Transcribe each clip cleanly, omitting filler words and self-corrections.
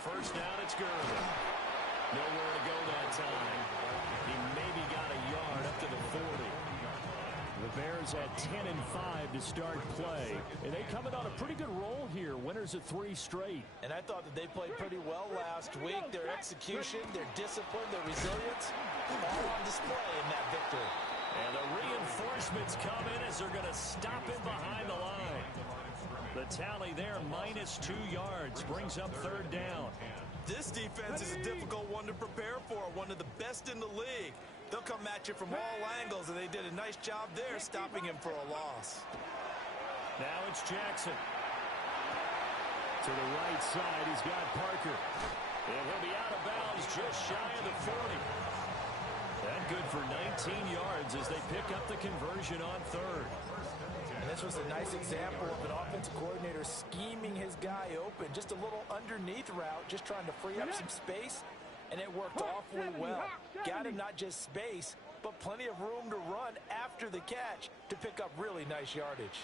first down, it's Gurley. Nowhere to go that time. He maybe got a yard up to the 40. The Bears at 10-5 to start play. And they come in on a pretty good roll here. Winners of 3 straight. And I thought that they played pretty well last week. Their execution, their discipline, their resilience, all on display in that victory. And the reinforcements come in as they're going to stop him behind the line. The tally there, -2 yards, brings up third down. This defense is a difficult one to prepare for, one of the best in the league. They'll come at you from all angles, and they did a nice job there stopping him for a loss. Now it's Jackson. To the right side, he's got Parker. And he'll be out of bounds just shy of the 40. That good for 19 yards as they pick up the conversion on third. And this was a nice example of an offensive coordinator scheming his guy open. Just a little underneath route, just trying to free up some space. And it worked awfully well. Got him not just space, but plenty of room to run after the catch to pick up really nice yardage.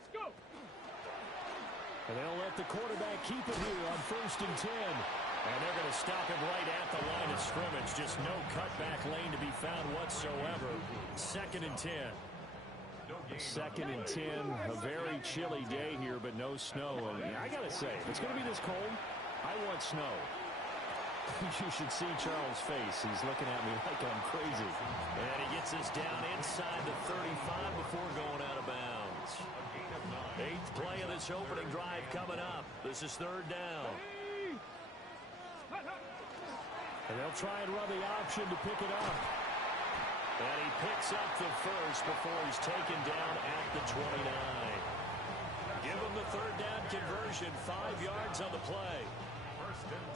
Let's go. And they'll let the quarterback keep it here on 1st and 10. And they're going to stop him right at the line of scrimmage. Just no cutback lane to be found whatsoever. 2nd and 10. 2nd and 10, a very chilly day here, but no snow. And I got to say, if it's going to be this cold, I want snow. You should see Charles' face. He's looking at me like I'm crazy. And he gets this down inside the 35 before going out of bounds. 8th play of this opening drive coming up. This is third down. And they'll try and run the option to pick it up. And he picks up the first before he's taken down at the 29. Give him the third down conversion, 5 yards on the play.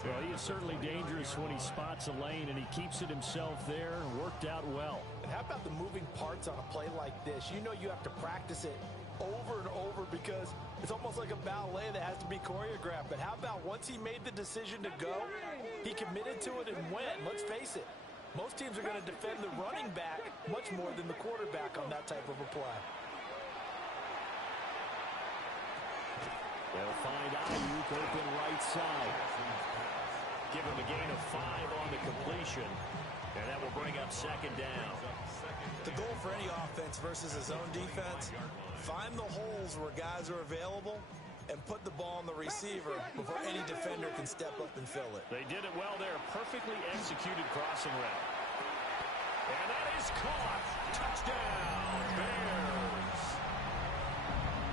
Well, he is certainly dangerous when he spots a lane, and he keeps it himself there. Worked out well. And how about the moving parts on a play like this? You know you have to practice it over and over because it's almost like a ballet that has to be choreographed. But how about once he made the decision to go, he committed to it and went. Let's face it. Most teams are going to defend the running back much more than the quarterback on that type of a play. They'll find Ayuk open right side. Give him a gain of 5 on the completion. And that will bring up 2nd down. The goal for any offense versus a zone defense, find the holes where guys are available and put the ball on the receiver before any defender can step up and fill it. They did it well there. Perfectly executed crossing route. And that is caught. Touchdown, Bears.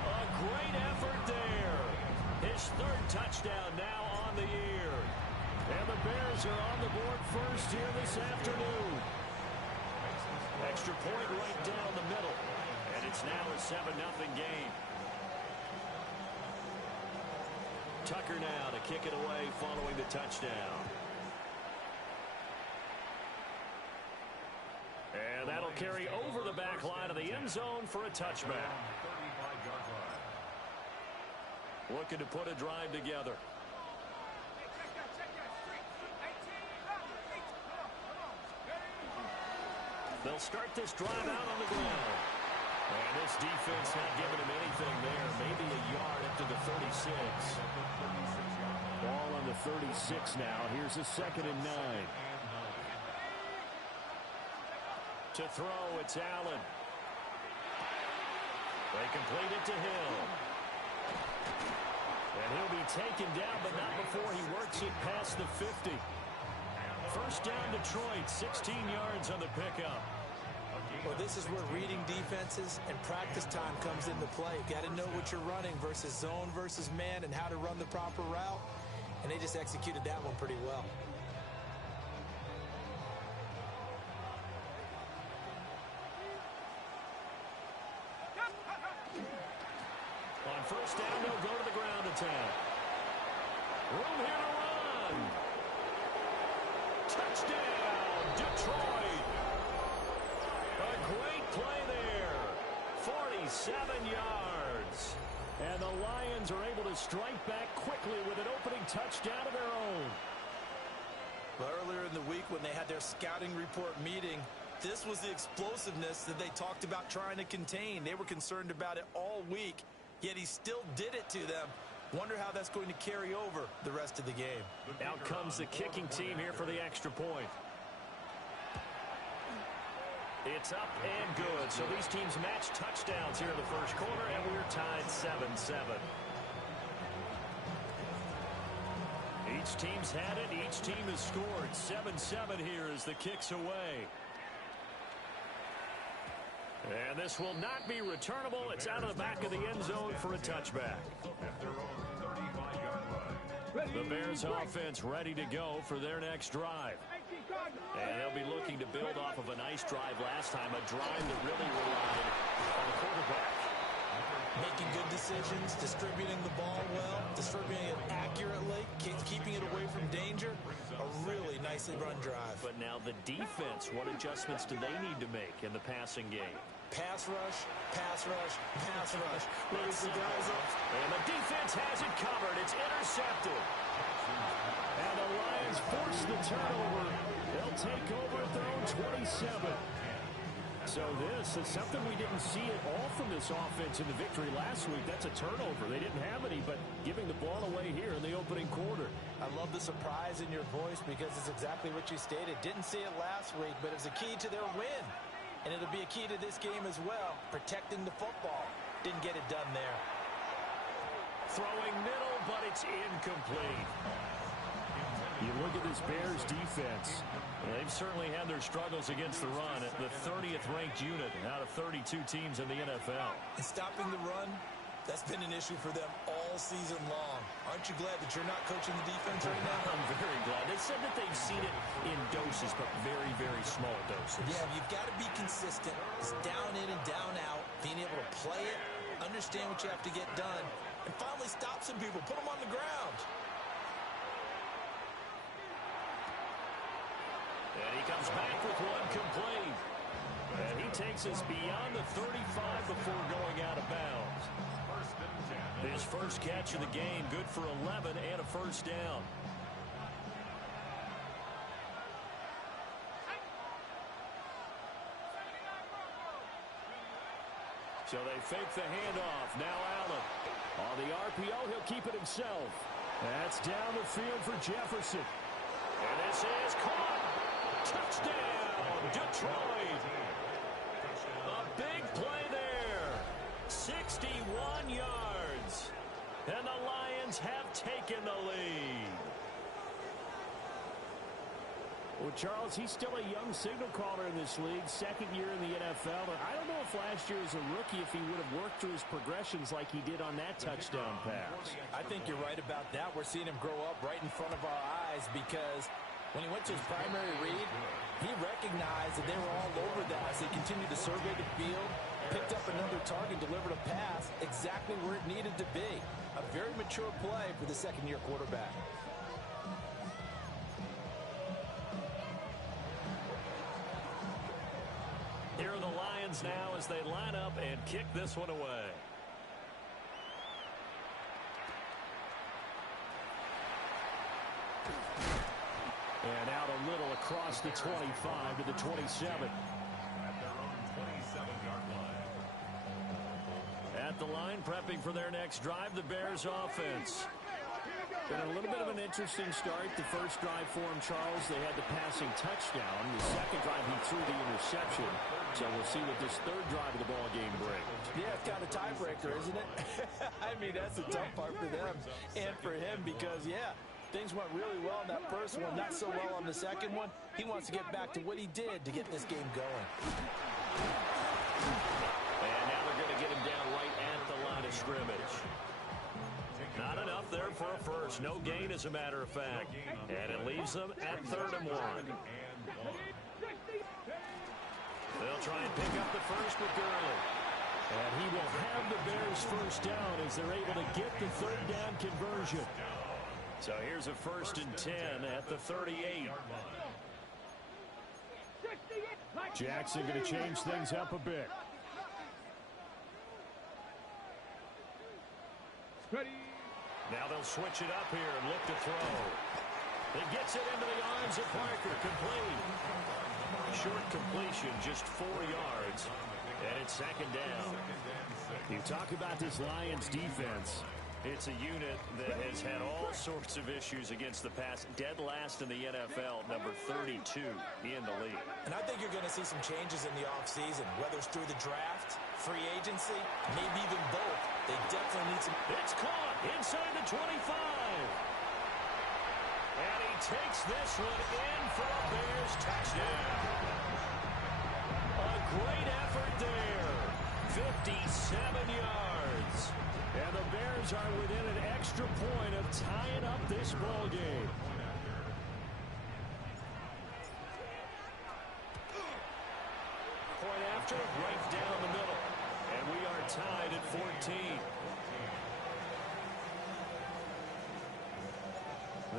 A great effort there. His 3rd touchdown now on the year. And the Bears are on the board first here this afternoon. Extra point right down the middle. And it's now a 7-0 game. Tucker now to kick it away following the touchdown. And that'll carry over the back line of the end zone for a touchback. Looking to put a drive together. They'll start this drive out on the ground. And this defense not giving him anything there. Maybe a yard up to the 36. Ball on the 36 now. Here's a 2nd and 9. To throw, it's Allen. They complete it to Hill. And he'll be taken down, but not before he works it past the 50. First down Detroit, 16 yards on the pickup. Well, this is where reading defenses and practice time comes into play. Got to know what you're running versus zone versus man and how to run the proper route. And they just executed that one pretty well. On first down, they'll go to the ground attack. Room here to run. Touchdown, Detroit. A great play there. 47 yards. And the Lions are able to strike back quickly with an opening touchdown of their own. Well, earlier in the week when they had their scouting report meeting, This was the explosiveness that they talked about trying to contain. They were concerned about it all week, yet he still did it to them. Wonder how that's going to carry over the rest of the game. Out comes the kicking team here for the extra point. It's up and good. So these teams match touchdowns here in the first quarter, and we're tied 7-7. Each team's had it. Each team has scored. 7-7 here as the kick's away. And this will not be returnable. It's out of the back of the end zone for a touchback. The Bears offense ready to go for their next drive. And they'll be looking to build off of a nice drive last time, a drive that really relied on the quarterback. Making good decisions, distributing the ball well, distributing it accurately, keeping it away from danger. A really nicely run drive. But now the defense, what adjustments do they need to make in the passing game? Pass rush, pass rush, pass rush. Raise the guys up. And the defense has it covered. It's intercepted. And the Lions force the turnover. They'll take over at their own 27. So this is something we didn't see at all from this offense in the victory last week. That's a turnover. They didn't have any, but giving the ball away here in the opening quarter. I love the surprise in your voice because it's exactly what you stated. Didn't see it last week, but it's a key to their win. And it'll be a key to this game as well, protecting the football. Didn't get it done there. Throwing middle, but it's incomplete. You look at this Bears defense. They've certainly had their struggles against the run at the 30th ranked unit out of 32 teams in the NFL. And stopping the run, that's been an issue for them all season long. Aren't you glad that you're not coaching the defense right now? I'm very glad. They said that they've seen it in doses, but very, very small doses. Yeah, you've got to be consistent. It's down in and down out, being able to play it, understand what you have to get done, and finally stop some people, put them on the ground. And he comes back with one complete. And he takes us beyond the 35 before going out of bounds. His first catch of the game, good for 11 and a first down. So they fake the handoff. Now Allen. On the RPO, he'll keep it himself. That's down the field for Jefferson. And this is caught. Touchdown, Detroit. A big play there. 61 yards. And the Lions have taken the lead. Well, Charles, he's still a young signal caller in this league, second year in the NFL. But I don't know if last year as a rookie, if he would have worked through his progressions like he did on that touchdown pass. I think you're right about that. We're seeing him grow up right in front of our eyes because when he went to his primary read, he recognized that they were all over that as they continued to survey the field, picked up another target, delivered a pass exactly where it needed to be. A very mature play for the second-year quarterback. Here are the Lions now as they line up and kick this one away. And out a little across the 25 to the 27. At the line, prepping for their next drive, the Bears offense. Been a little bit of an interesting start. The first drive for him, Charles, they had the passing touchdown. The second drive, he threw the interception. So we'll see what this third drive of the ball game brings. Yeah, it's got a tiebreaker, isn't it? I mean, that's the tough part for them and for him because, yeah, things went really well in that first one, not so well on the second one. He wants to get back to what he did to get this game going. And now they're going to get him down right at the line of scrimmage. Not enough there for a first. No gain, as a matter of fact. And it leaves them at 3rd and 1. They'll try and pick up the first with Gurley. And he will have the Bears first down as they're able to get the third down conversion. So here's a 1st and 10 at the 38. Jackson going to change things up a bit. Now they'll switch it up here and look to throw. He gets it into the arms of Parker, complete. Short completion, just 4 yards. And it's second down. You talk about this Lions defense. It's a unit that has had all sorts of issues against the pass. Dead last in the NFL, number 32 in the league. And I think you're going to see some changes in the offseason, whether it's through the draft, free agency, maybe even both. They definitely need some. It's caught inside the 25. And he takes this one in for a Bears touchdown. A great effort there. 57 yards. And the Bears are within an extra point of tying up this ball game. Point after, right down the middle. And we are tied at 14.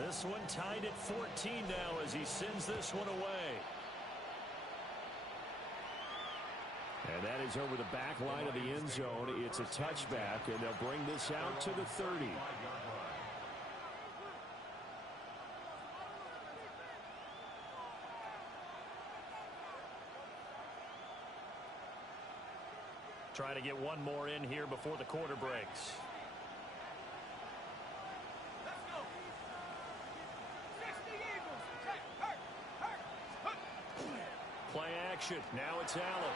This one tied at 14 now as he sends this one away. And that is over the back line of the end zone. It's a touchback, and they'll bring this out to the 30. Trying to get one more in here before the quarter breaks. Play action. Now it's Allen.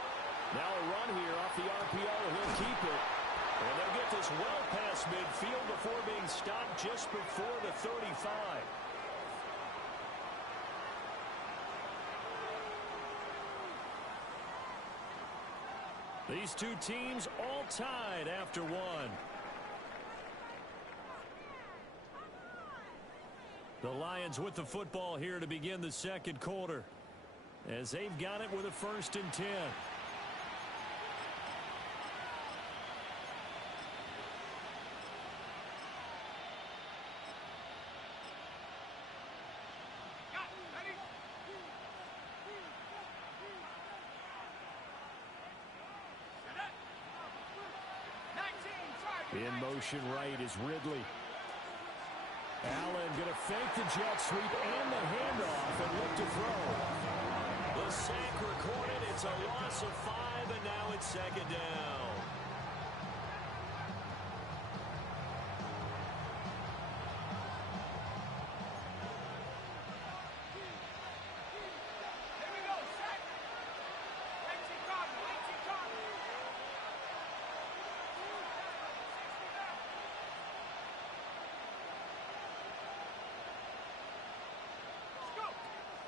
Now a run here off the RPO. He'll keep it. And they'll get this well past midfield before being stopped just before the 35. These two teams all tied after one. The Lions with the football here to begin the second quarter, as they've got it with a 1st and 10. In motion right is Ridley. Allen going to fake the jet sweep and the handoff and look to throw. The sack recorded. It's a loss of 5, and now it's second down.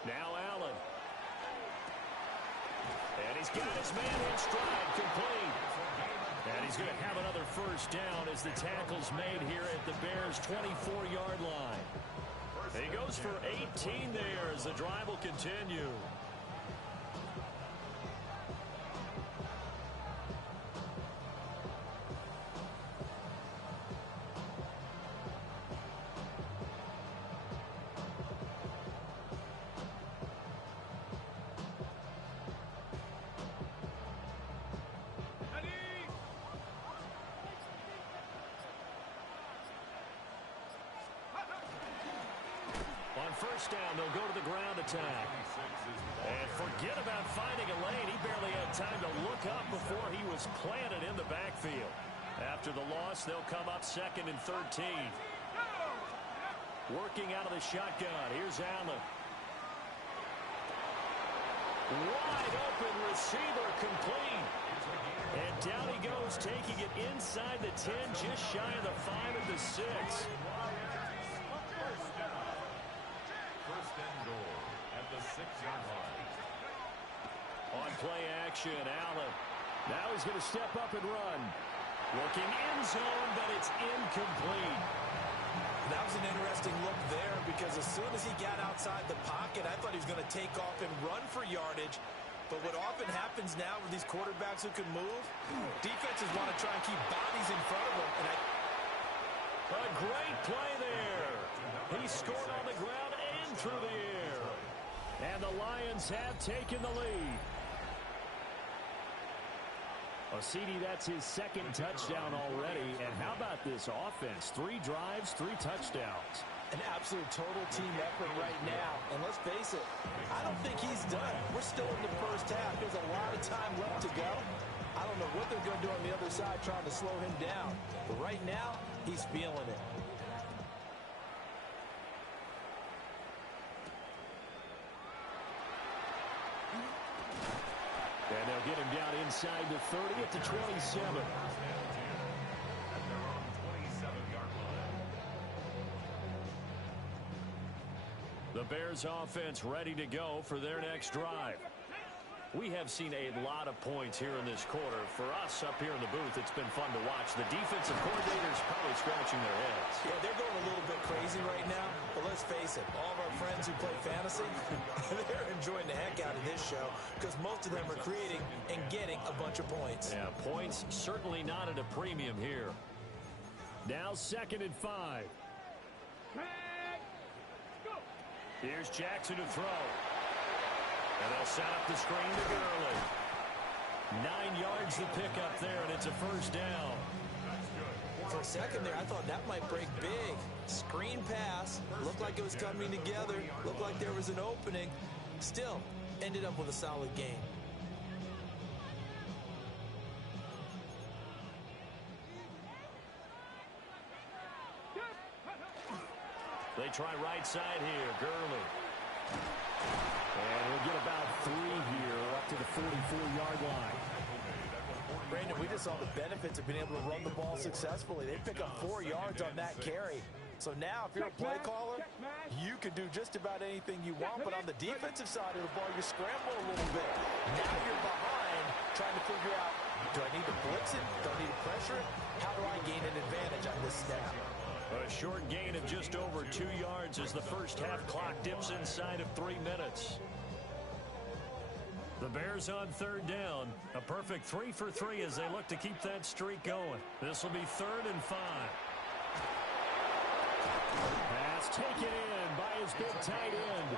Now Allen. And he's got his man in stride, complete. And he's going to have another 1st down as the tackle's made here at the Bears' 24-yard line. He goes for 18 there as the drive will continue. On 1st down, they'll go to the ground attack. And forget about finding a lane. He barely had time to look up before he was planted in the backfield. After the loss, they'll come up 2nd and 13. Working out of the shotgun. Here's Allen. Wide open receiver, complete. And down he goes, taking it inside the 10, just shy of the 5 at the 6. On play action, Allen. Now he's going to step up and run. Looking end zone, but it's incomplete. That was an interesting look there because as soon as he got outside the pocket, I thought he was going to take off and run for yardage. But what often happens now with these quarterbacks who can move, defenses want to try and keep bodies in front of them. And a great play there. He scored on the ground and through the air. And the Lions have taken the lead. CD, that's his 2nd touchdown already. And how about this offense? 3 drives, 3 touchdowns. An absolute total team effort right now. And let's face it, I don't think he's done. We're still in the first half. There's a lot of time left to go. I don't know what they're going to do on the other side trying to slow him down. But right now, he's feeling it. And they'll get him down inside the 30 at the 27. The Bears offense ready to go for their next drive. We have seen a lot of points here in this quarter. For us up here in the booth, it's been fun to watch. The defensive coordinators probably scratching their heads. Yeah, they're going a little bit crazy right now. But let's face it, all of our friends who play fantasy, they're enjoying the heck out of this show because most of them are creating and getting a bunch of points. Yeah, points certainly not at a premium here. Now 2nd and 5. Here's Jackson to throw. And they'll set up the screen to Gurley. 9 yards to pick up there, and it's a first down. For a second there, I thought that might break big. Screen pass. Looked like it was coming together. Looked like there was an opening. Still, ended up with a solid game. They try right side here. Gurley. And he'll get about 3 here up to the 44-yard line. Brandon, we just saw the benefits of being able to run the ball successfully. They pick up 4 yards on that carry. So now, if you're a play caller, you can do just about anything you want. But on the defensive side of the ball, you scramble a little bit. Now you're behind trying to figure out, do I need to blitz it? Do I need to pressure it? How do I gain an advantage on this snap? A short gain of just over 2 yards as the first half clock dips inside of 3 minutes. The Bears on 3rd down. A perfect 3 for 3 as they look to keep that streak going. This will be 3rd and 5. Pass taken in by his big tight end.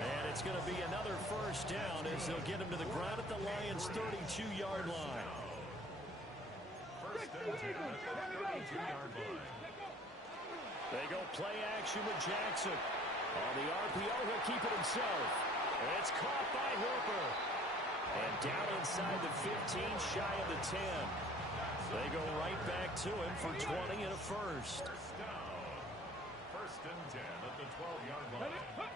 And it's going to be another first down as they'll get him to the ground at the Lions' 32-yard line. First and 10 at the 32-yard line. They go play action with Jackson. On the RPO, he'll keep it himself. It's caught by Hooper. And down inside the 15, shy of the 10. They go right back to him for 20 and a first. First and 10 at the 12-yard line.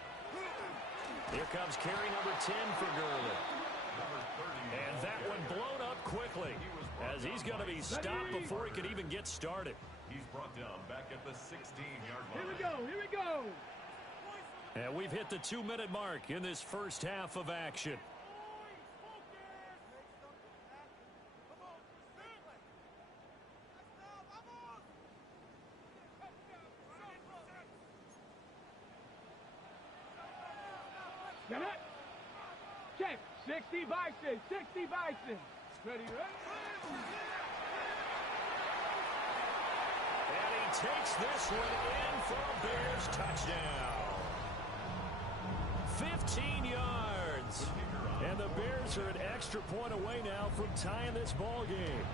Here comes carry number 10 for Gurley. And that one blown up quickly as he's going to be stopped before he could even get started. He's brought down back at the 16-yard line. Here we go. And we've hit the 2-minute mark in this first half of action. Check. 60 Bison. 60 Bison. Ready. And he takes this one in for a Bears touchdown. 15 yards. And the Bears are an extra point away now from tying this ball game.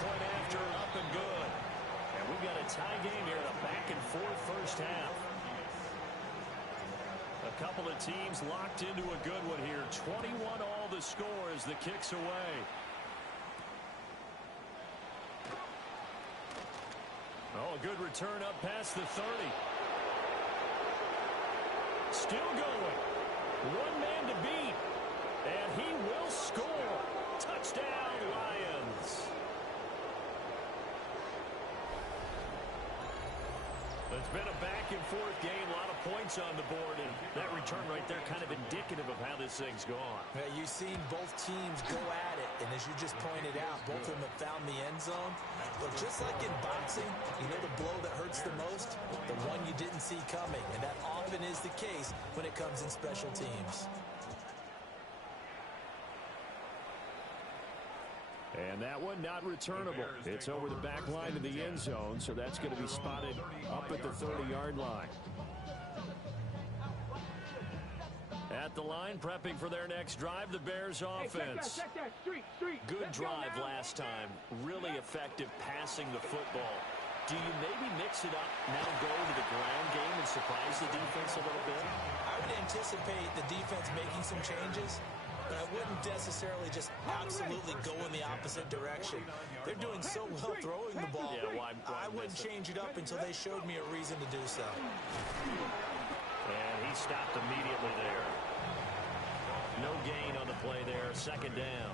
Point after, up and good. And we've got a tie game here in a back-and-forth first half. A couple of teams locked into a good one here. 21 all the score as the kick's away. Oh, a good return up past the 30. Still going. One man to beat. And he will score. Touchdown, Lions. It's been a back-and-forth game, a lot of points on the board, and that return right there kind of indicative of how this thing's gone. Yeah, you've seen both teams go at it, and as you just pointed out, both of them have found the end zone. But just like in boxing, you know the blow that hurts the most? The one you didn't see coming, and that often is the case when it comes in special teams. And that one not returnable. It's over the back line to the end zone, so that's going to be spotted up at the 30-yard line. At the line, prepping for their next drive, the Bears offense. Check that. Street. Good drive last time. Really effective passing the football. Do you maybe mix it up, now go to the ground game and surprise the defense a little bit? I would anticipate the defense making some changes, but I wouldn't necessarily just absolutely go in the opposite direction. They're doing so well throwing the ball. Yeah, why I wouldn't change it up until they showed me a reason to do so. And he stopped immediately there. No gain on the play there, second down.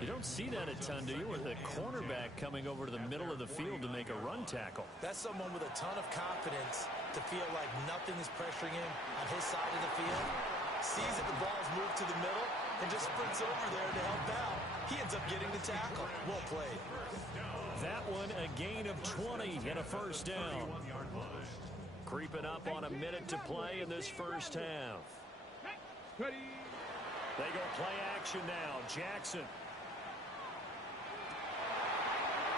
You don't see that a ton, do you, with a cornerback coming over to the middle of the field to make a run tackle? That's someone with a ton of confidence to feel like nothing is pressuring him on his side of the field. Sees that the ball's moved to the middle and just sprints over there to help out. He ends up getting the tackle. Well played. That one a gain of 20 and a first down. Creeping up on a minute to play in this first half. Ready. They go play action now. Jackson.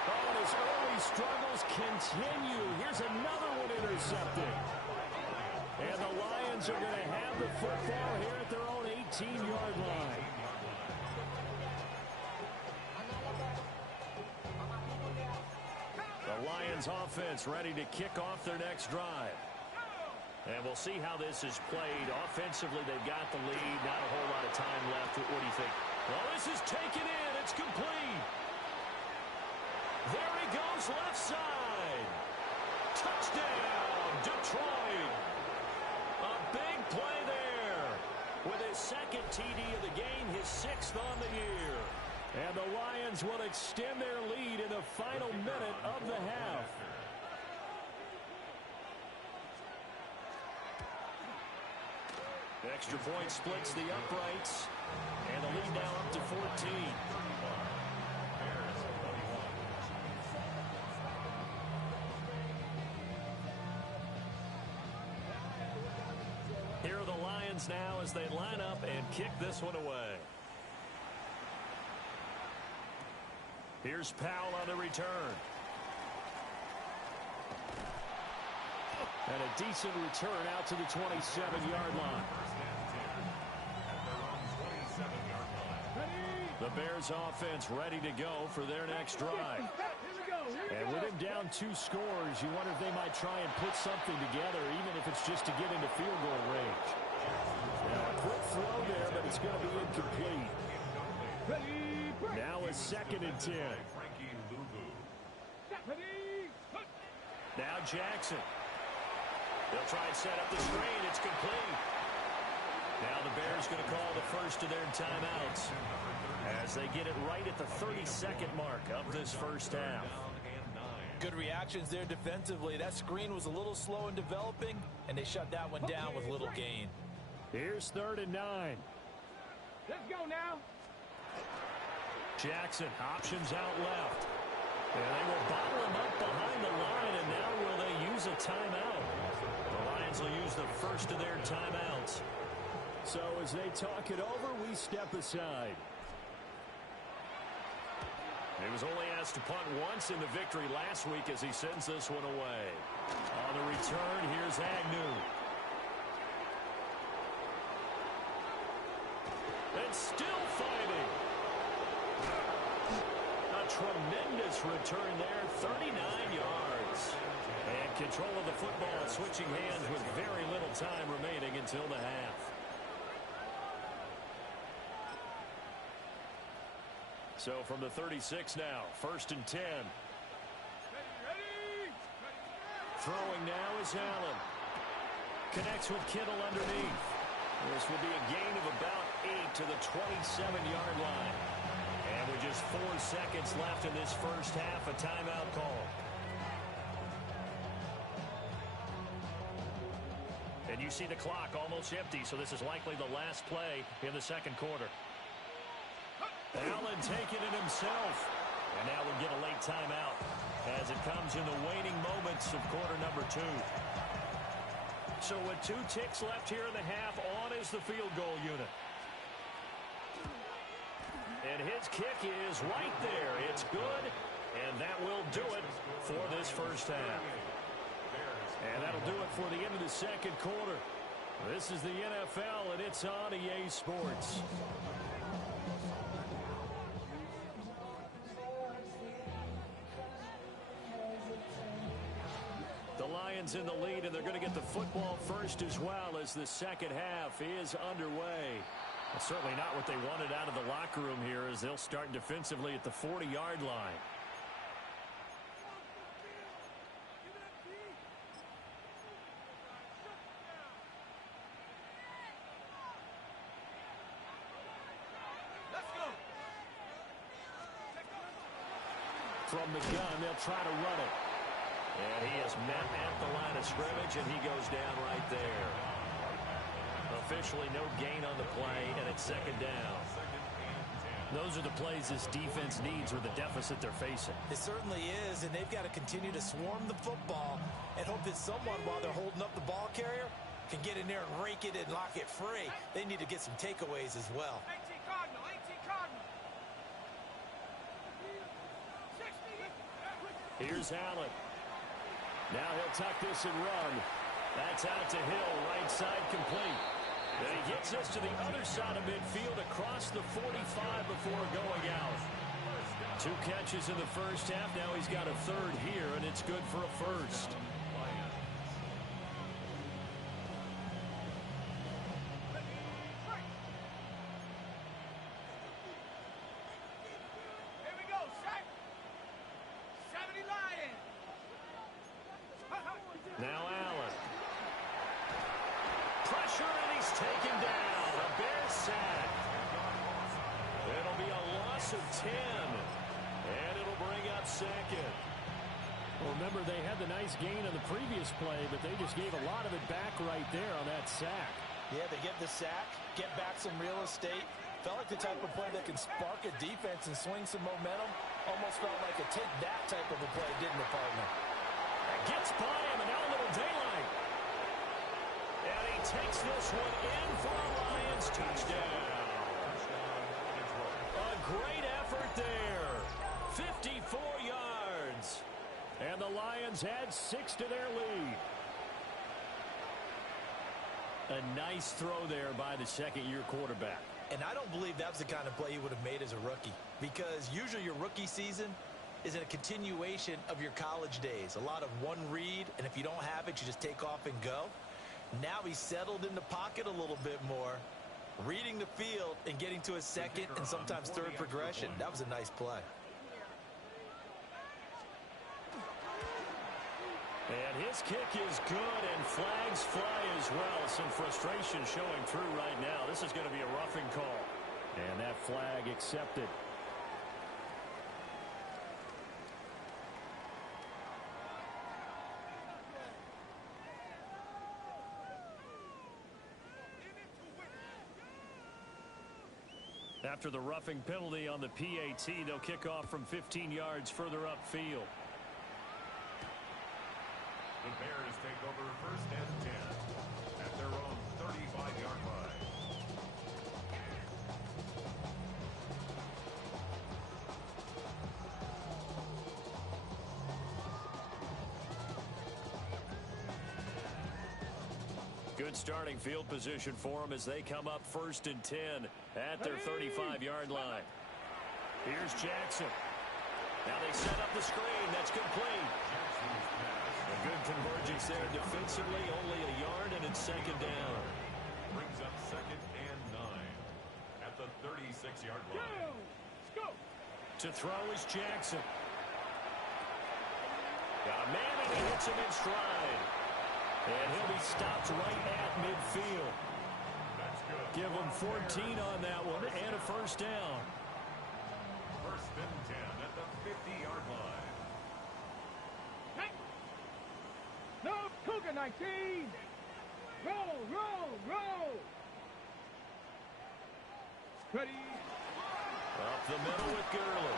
Oh, and his early struggles continue. Here's another one intercepted. And the Lions are going to have the football here at their own 18-yard line. The Lions offense ready to kick off their next drive. And we'll see how this is played. Offensively, they've got the lead. Not a whole lot of time left. What do you think? Well, this is taken in. It's complete. There he goes, left side. Touchdown, Detroit. A big play there. With his second TD of the game, his sixth on the year. And the Lions will extend their lead in the final minute of the half. Extra point splits the uprights. And the lead now up to 14. Here are the Lions now as they line up and kick this one away. Here's Powell on the return. And a decent return out to the 27-yard line. The Bears offense ready to go for their next drive. And with him down 2 scores, you wonder if they might try and put something together, even if it's just to get into field goal range. Now a quick throw there, but it's going to be incomplete. Now a 2nd and 10. Now Jackson. They'll try and set up the screen. It's complete. Now the Bears going to call the first of their timeouts as they get it right at the 32nd mark of this first half. Good reactions there defensively. That screen was a little slow in developing, and they shut that one down with little gain. Here's 3rd and 9. Let's go now. Jackson options out left. And they will bottle him up behind the line, and now will they use a timeout? The Lions will use the first of their timeouts. So as they talk it over, we step aside. He was only asked to punt once in the victory last week as he sends this one away. On the return, here's Agnew. And still fighting. A tremendous return there, 39 yards. And control of the football switching hands with very little time remaining until the half. So from the 36 now, 1st and 10. Throwing now is Allen. Connects with Kittle underneath. This will be a gain of about 8 to the 27-yard line. And with just 4 seconds left in this first half, a timeout call. And you see the clock almost empty, so this is likely the last play in the second quarter. Allen taking it himself. And now we'll get a late timeout as it comes in the waning moments of quarter number 2. So with 2 ticks left here in the half, on is the field goal unit. And his kick is right there. It's good, and that will do it for this first half. And that'll do it for the end of the second quarter. This is the NFL, and it's on EA Sports. Lions in the lead, and they're going to get the football first as well as the second half is underway. Well, certainly not what they wanted out of the locker room here as they'll start defensively at the 40-yard line. From the gun, they'll try to run it. And he is met at the line of scrimmage, and he goes down right there. Officially no gain on the play, and it's second down. Those are the plays this defense needs with the deficit they're facing. It certainly is, and they've got to continue to swarm the football and hope that someone, while they're holding up the ball carrier, can get in there and rake it and lock it free. They need to get some takeaways as well. 18 Cardinal, 18 Cardinal. Here's Allen. Now he'll tuck this and run. That's out to Hill, right side complete. Then he gets this to the other side of midfield across the 45 before going out. 2 catches in the first half. Now he's got a third here, and it's good for a first. Here we go, set. 70 Lions. Now Allen. Pressure, and he's taken down. A Bears sack. It'll be a loss of 10. And it'll bring up second. Well, remember, they had the nice gain on the previous play, but they just gave a lot of it back right there on that sack. Yeah, they get the sack, get back some real estate. Felt like the type of play that can spark a defense and swing some momentum. Almost felt like a take-that type of a play, didn't it, partner? Gets by him, and now a little daylight. And he takes this one in for a Lions touchdown. A great effort there. 54 yards. And the Lions add 6 to their lead. A nice throw there by the second-year quarterback. And I don't believe that was the kind of play he would have made as a rookie, because usually your rookie season is a continuation of your college days. A lot of one read, and if you don't have it, you just take off and go. Now he's settled in the pocket a little bit more, reading the field and getting to a second and sometimes third progression. That was a nice play. And his kick is good, and flags fly as well. Some frustration showing through right now. This is going to be a roughing call. And that flag accepted. After the roughing penalty on the PAT, they'll kick off from 15 yards further upfield. The Bears take over first and 10 at their own 35-yard line. Good starting field position for them as they come up first and 10 at their 35-yard line. Here's Jackson. Now they set up the screen. That's complete. A good convergence there defensively. Only a yard, and it's second down. Brings up second and 9 at the 36-yard line. Let's go. To throw is Jackson. Got a man, and he hits him in stride. And he'll be stopped right at midfield. That's good. Give him 14 on that one and a first down. First and 10 at the 50-yard line. Hey. No, Cougar 19. Roll, roll, roll. Ready. Up the middle with Gurley.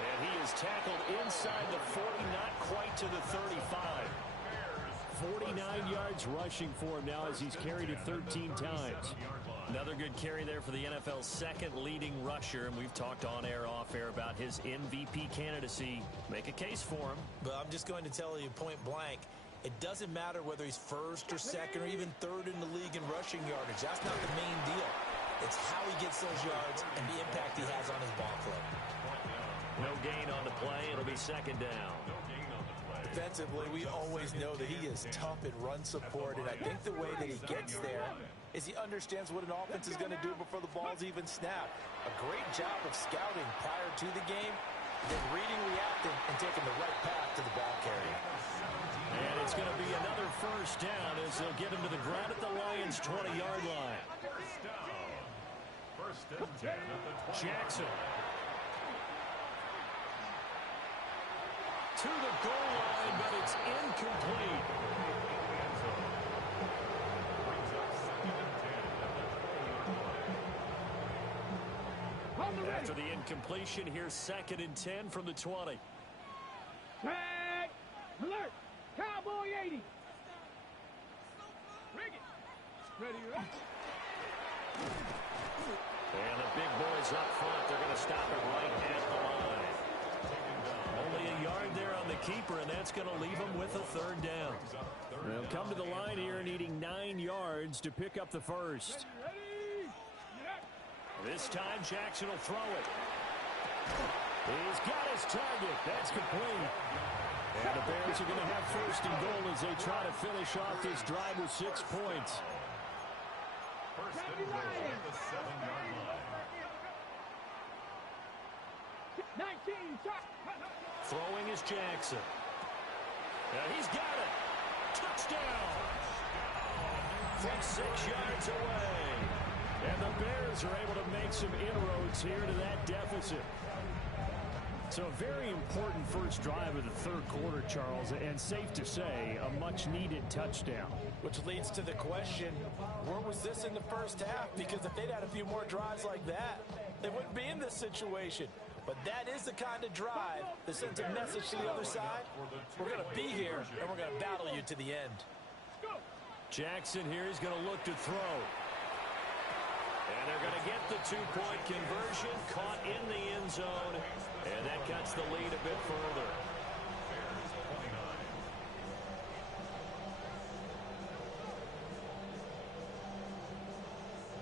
And he is tackled inside the 40, not quite to the 35. 49 yards rushing for him now as he's carried it 13 times. Another good carry there for the NFL's second leading rusher, and we've talked on air, off air about his MVP candidacy. Make a case for him. But I'm just going to tell you point blank, it doesn't matter whether he's first or second or even third in the league in rushing yardage. That's not the main deal. It's how he gets those yards and the impact he has on his ball club. No gain on the play. It'll be second down. No gain on the play. Defensively, we always know that he is tough in run support, and I think the way that he gets there is he understands what an offense is going to do before the ball's even snapped. A great job of scouting prior to the game, then reading, reacting, and taking the right path to the ball carrier. And it's going to be another first down as they'll get him to the ground at the Lions' 20-yard line. First and 10 at the 20. Jackson. To the goal line, but it's incomplete. After the incompletion, here's 2nd and 10 from the 20. Tag! Alert! Cowboy 80! Rig it! Ready, ready? And the big boys up front, they're going to stop it right at the line. Only a yard there on the keeper, and that's going to leave them with a 3rd down. They'll come to the line here needing 9 yards to pick up the first. Ready? This time, Jackson will throw it. He's got his target. That's complete. And the Bears are going to have 1st and goal as they try to finish off this drive with 6 points. First and goal at the 7-yard line. 19, Throwing is Jackson. He's got it. Touchdown. From 6 yards away. And the Bears are able to make some inroads here to that deficit. So a very important first drive of the 3rd quarter, Charles, and safe to say, a much-needed touchdown. Which leads to the question, where was this in the first half? Because if they'd had a few more drives like that, they wouldn't be in this situation. But that is the kind of drive that sends a message to the other side. We're going to be here, and we're going to battle you to the end. Jackson here is going to look to throw. And they're going to get the 2-point conversion, caught in the end zone, and that cuts the lead a bit further.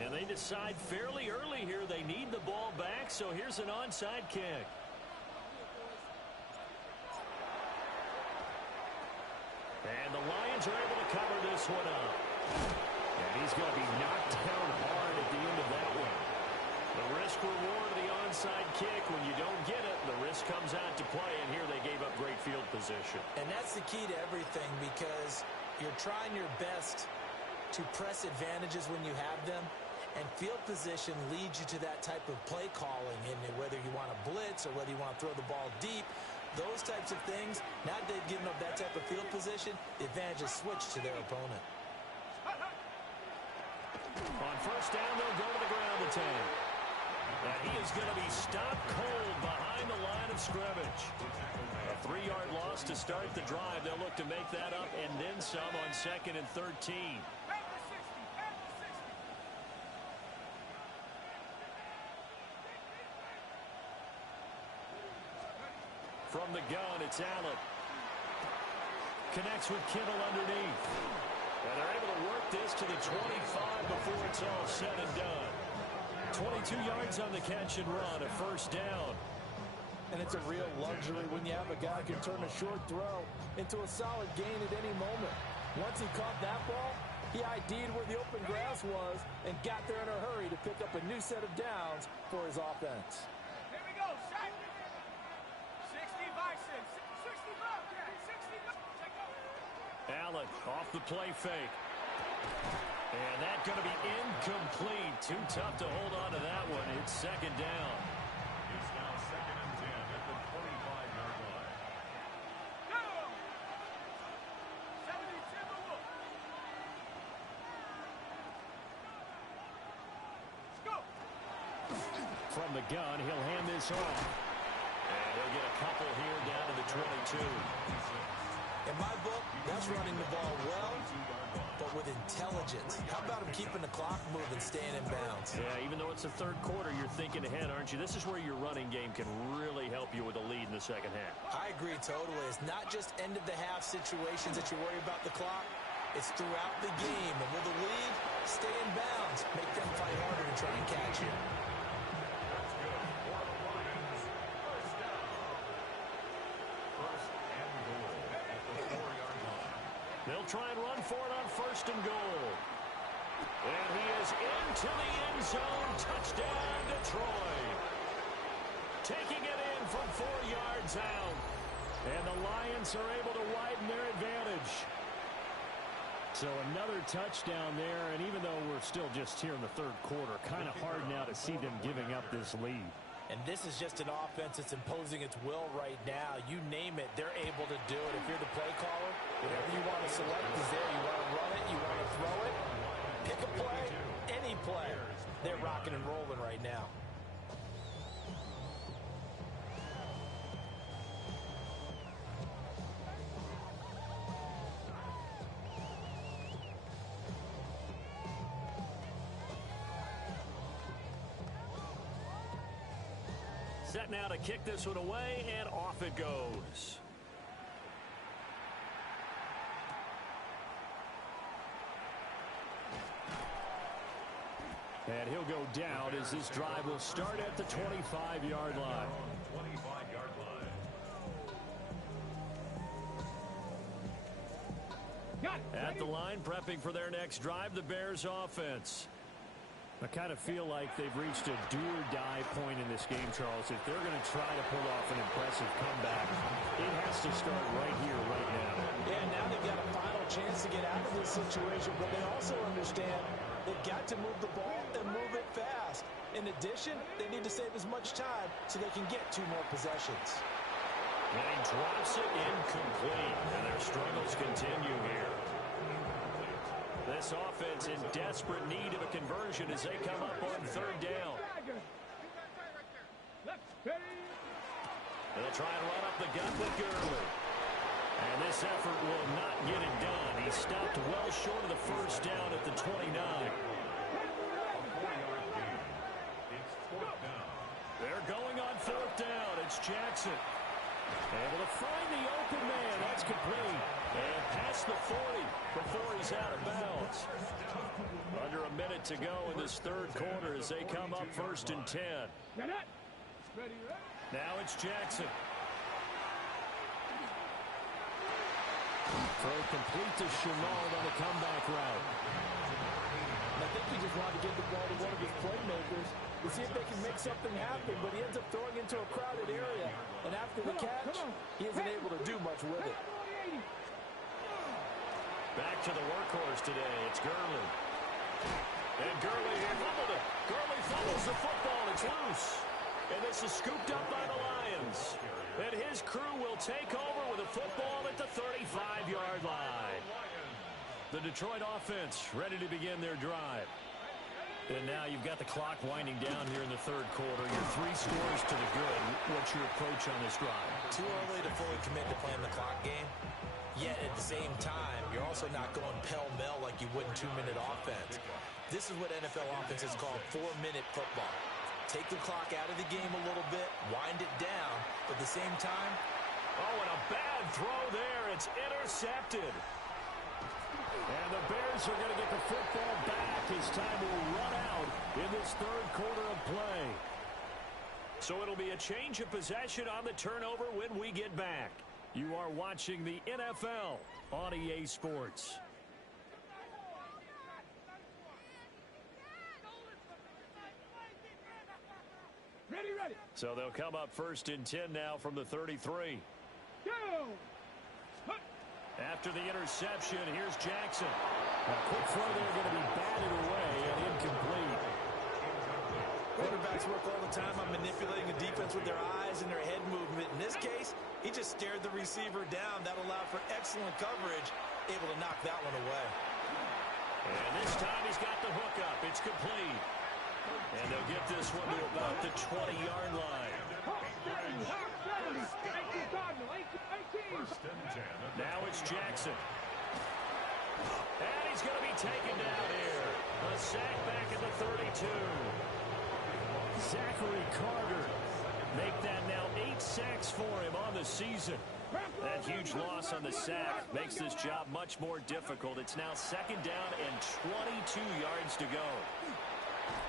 And they decide fairly early here they need the ball back, so here's an onside kick. And the Lions are able to cover this one up. And he's going to be knocked down hard at the end of that one. The risk reward of the onside kick, when you don't get it, the risk comes out to play, and here they gave up great field position. And that's the key to everything, because you're trying your best to press advantages when you have them, and field position leads you to that type of play calling, and whether you want to blitz or whether you want to throw the ball deep, those types of things. Now that they've given up that type of field position, the advantage is switched to their opponent. On first down, they'll go to the ground attack. And he is going to be stopped cold behind the line of scrimmage. A 3-yard loss to start the drive. They'll look to make that up and then some on 2nd and 13. From the gun, it's Allen. Connects with Kittle underneath. And they're able to work this to the 25 before it's all said and done. 22 yards on the catch and run, a first down. And it's a real luxury when you have a guy who can turn a short throw into a solid gain at any moment. Once he caught that ball, he ID'd where the open grass was and got there in a hurry to pick up a new set of downs for his offense. Here we go, shot. 60 Bison, 65, yeah, 60. Check out. Allen off the play fake. And that's going to be incomplete. Too tough to hold on to that one. It's 2nd down. It's now 2nd and 10 at the 25-yard line. Go! 70 Timberwolves. Go! From the gun, he'll hand this off. And he'll get a couple here down to the 22. In my book, that's running the ball well, but with intelligence. How about him keeping the clock moving, staying in bounds? Yeah, even though it's the 3rd quarter, you're thinking ahead, aren't you? This is where your running game can really help you with a lead in the 2nd half. I agree totally. It's not just end-of-the-half situations that you worry about the clock. It's throughout the game. And with a lead, stay in bounds. Make them fight harder to try and catch you. try and run for it on 1st and goal. And he is into the end zone. Touchdown, Detroit. Taking it in from 4 yards out. And the Lions are able to widen their advantage. So another touchdown there, and even though we're still just here in the 3rd quarter, kind of hard now to see them giving up this lead. And this is just an offense that's imposing its will right now. You name it, they're able to do it. If you're the play caller, whatever you want to select is there. You want to run it, you want to throw it, pick a play, any play. They're rocking and rolling right now. Set now to kick this one away, and off it goes. And he'll go down as this drive will start at the 25-yard line. 25-yard line. At the line, prepping for their next drive, the Bears offense. I kind of feel like they've reached a do-or-die point in this game, Charles. If they're going to try to pull off an impressive comeback, it has to start right here, right now. Yeah, now they've got a final chance to get out of this situation, but they also understand they've got to move the ball and move it fast. In addition, they need to save as much time so they can get 2 more possessions. And he drops it incomplete, and their struggles continue here. This offense in desperate need of a conversion as they come up on 3rd down. They'll try and run up the gut with Gurley. And this effort will not get it done. He stopped well short of the 1st down at the 29. They're going on 4th down. It's Jackson. Able to find the open man. That's complete. And past the 40 before he's out of bounds. Under a minute to go in this 3rd quarter as they come up 1st and 10. Now it's Jackson. Throw complete to Chenault on the comeback route. I think he just wanted to give the ball to one of his playmakers to see if they can make something happen, but he ends up throwing into a crowded area, and after the catch, he isn't able to do much with it. Back to the workhorse today. It's Gurley. And Gurley fumbled it. Gurley fumbles the football. It's loose. And this is scooped up by the Lions. And his crew will take over with a football at the 35-yard line. The Detroit offense ready to begin their drive. And now you've got the clock winding down here in the 3rd quarter. You're 3 scores to the good. What's your approach on this drive? Too early to fully commit to playing the clock game. Yet at the same time, you're also not going pell-mell like you would in 2-minute offense. This is what NFL offenses call 4-minute football. Take the clock out of the game a little bit, wind it down, but at the same time... Oh, and a bad throw there. It's intercepted. And the Bears are going to get the football back as time will run out in this 3rd quarter of play. So it'll be a change of possession on the turnover when we get back. You are watching the NFL on EA Sports. Ready. So they'll come up 1st and 10 now from the 33. Go! After the interception, here's Jackson. A quick throw there going to be batted away and incomplete. Quarterbacks work all the time on manipulating the defense with their eyes and their head movement. In this case, he just stared the receiver down. That allowed for excellent coverage, able to knock that one away. And this time he's got the hook up. It's complete. And they'll get this one to about the 20-yard line. Now it's Jackson. And he's going to be taken down here. A sack back at the 32. Zachary Carter. Make that now 8 sacks for him on the season. That huge loss on the sack makes this job much more difficult. It's now 2nd down and 22 yards to go.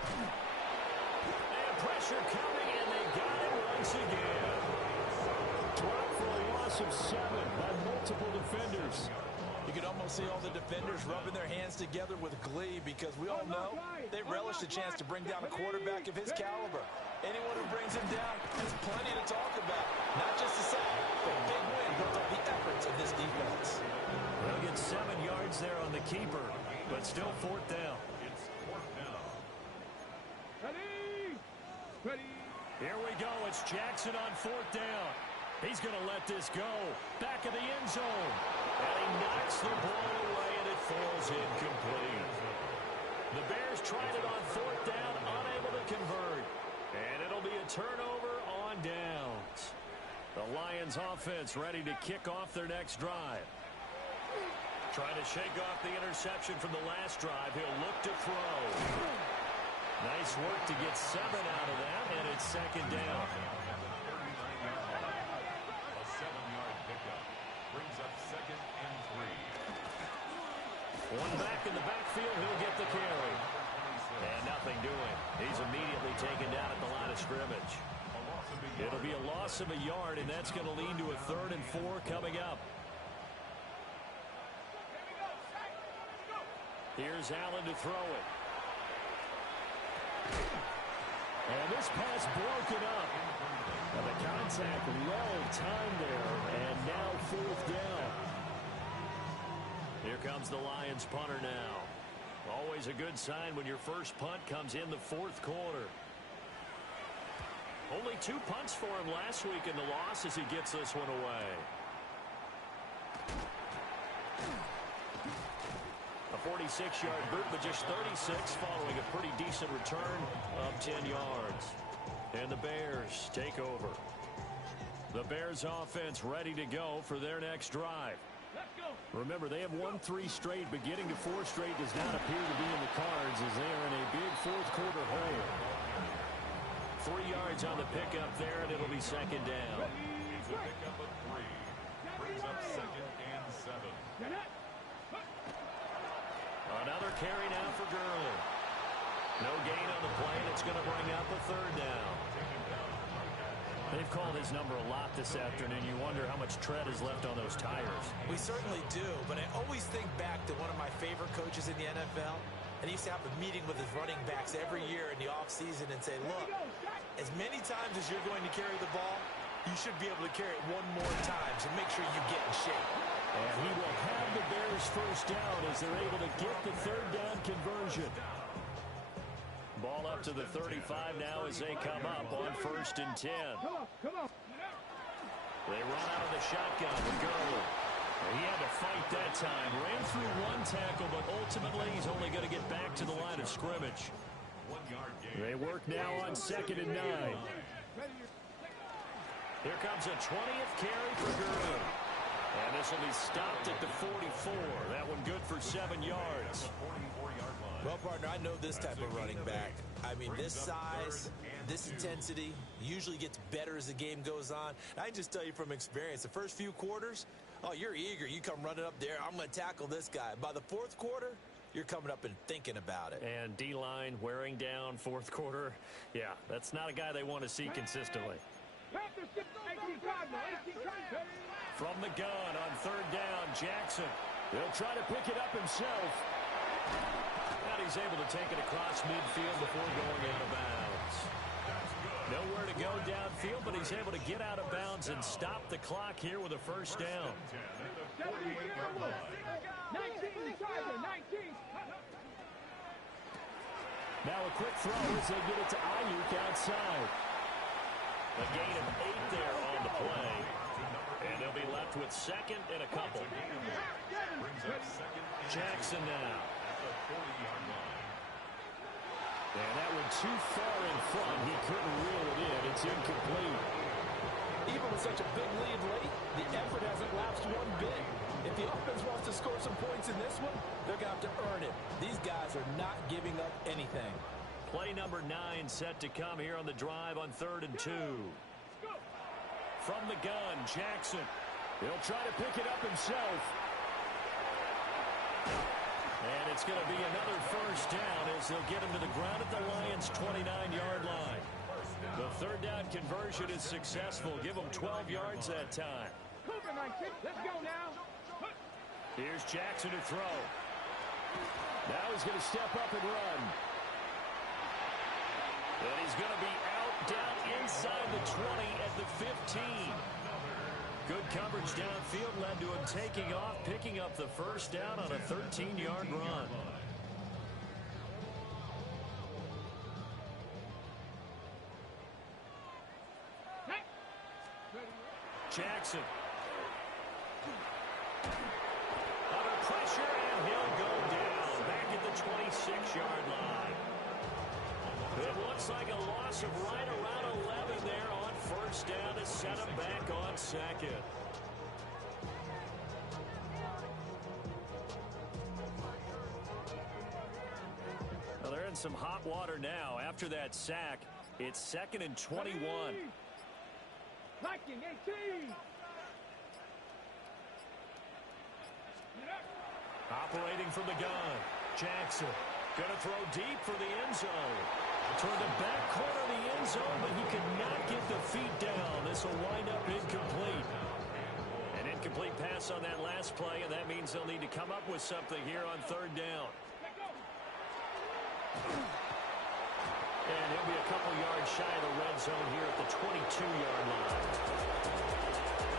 And pressure coming, and they got it once again. Dropped for a loss of 7 by multiple defenders. You can almost see all the defenders rubbing their hands together with glee because we all know they relish the chance to bring down a quarterback of his caliber. Anyone who brings him down has plenty to talk about. Not just a sack, but a big win built on the efforts of this defense. They'll get 7 yards there on the keeper, but still 4th down. It's 4th down. Ready. Here we go. It's Jackson on 4th down. He's going to let this go. Back of the end zone. And he knocks the ball away, and it falls incomplete. The Bears tried it on 4th down, unable to convert. And it'll be a turnover on downs. The Lions offense ready to kick off their next drive. Trying to shake off the interception from the last drive. He'll look to throw. Nice work to get 7 out of that, and it's 2nd down. A 7-yard pickup brings up 2nd and 3. One back in the backfield, he'll get the carry. And nothing doing. He's immediately taken down at the line of scrimmage. It'll be a loss of a yard, and that's going to lead to a 3rd and 4 coming up. Here's Allen to throw it. And this pass broken up. And the contact well timed there, and now 4th down. Here comes the Lions punter now. Always a good sign when your first punt comes in the 4th quarter. Only 2 punts for him last week in the loss as he gets this one away. A 46-yard boot, but just 36 following a pretty decent return of 10 yards. And the Bears take over. The Bears offense ready to go for their next drive. Remember, they have won 3 straight, but getting to 4 straight does not appear to be in the cards as they are in a big 4th quarter hole. 3 yards on the pickup there, and it'll be 2nd down. It's a pickup of 3. Brings up 2nd and 7. Another carry now for Gurley. No gain on the play, and it's going to bring up a 3rd down. They've called his number a lot this afternoon. You wonder how much tread is left on those tires. We certainly do, but I always think back to one of my favorite coaches in the NFL. And he used to have a meeting with his running backs every year in the offseason and say, look, as many times as you're going to carry the ball, you should be able to carry it 1 more time, so make sure you get in shape. And he will have the Bears 1st down as they're able to get the 3rd down conversion. Ball up to the 35 now as they come up on 1st and 10. Come on. They run out of the shotgun with Gurley. He had to fight that time. Ran through 1 tackle, but ultimately he's only going to get back to the line of scrimmage. 1-yard gain. They work now on 2nd and 9. Here comes a 20th carry for Gurley. And this will be stopped at the 44. That one good for 7 yards. 44-yard line. Well, partner, I know this type of running back. I mean, this size, this intensity usually gets better as the game goes on. And I just tell you from experience, the first few quarters, oh, you're eager. You come running up there. I'm going to tackle this guy. By the 4th quarter, you're coming up and thinking about it. And D-line wearing down 4th quarter. Yeah, that's not a guy they want to see consistently. From the gun on 3rd down, Jackson. He'll try to pick it up himself. And he's able to take it across midfield before going out of bounds. Nowhere to go downfield, but he's able to get out of bounds and stop the clock here with a 1st down. Now a quick throw as they get it to Ayuk outside. A gain of 8 there on the play. And they'll be left with 2nd and a couple. Jackson now. And that one too far in front. He couldn't reel it in. It's incomplete. Even with such a big lead late, the effort hasn't lapsed 1 bit. If the offense wants to score some points in this one, they're going to have to earn it. These guys are not giving up anything. Play number 9 set to come here on the drive on 3rd and 2. From the gun, Jackson. He'll try to pick it up himself. And it's going to be another 1st down as they'll get him to the ground at the Lions' 29-yard line. The 3rd down conversion is successful. Give them 12 yards that time. Let's go now. Here's Jackson to throw. Now he's going to step up and run. And he's going to be out down inside the 20 at the 15. Good coverage downfield led to him taking off, picking up the first down on a 13-yard run. Jackson. Under pressure, and he'll go down back at the 26-yard line. It looks like a loss of right around 11 there on first down to set him back on second. Well, they're in some hot water now. After that sack, it's 2nd and 21. Liking 18. Operating from the gun. Jackson going to throw deep for the end zone. Toward the back corner of the end zone, but he could not get the feet down. This will wind up incomplete. An incomplete pass on that last play, and that means they'll need to come up with something here on third down. And he'll be a couple yards shy of the red zone here at the 22-yard line.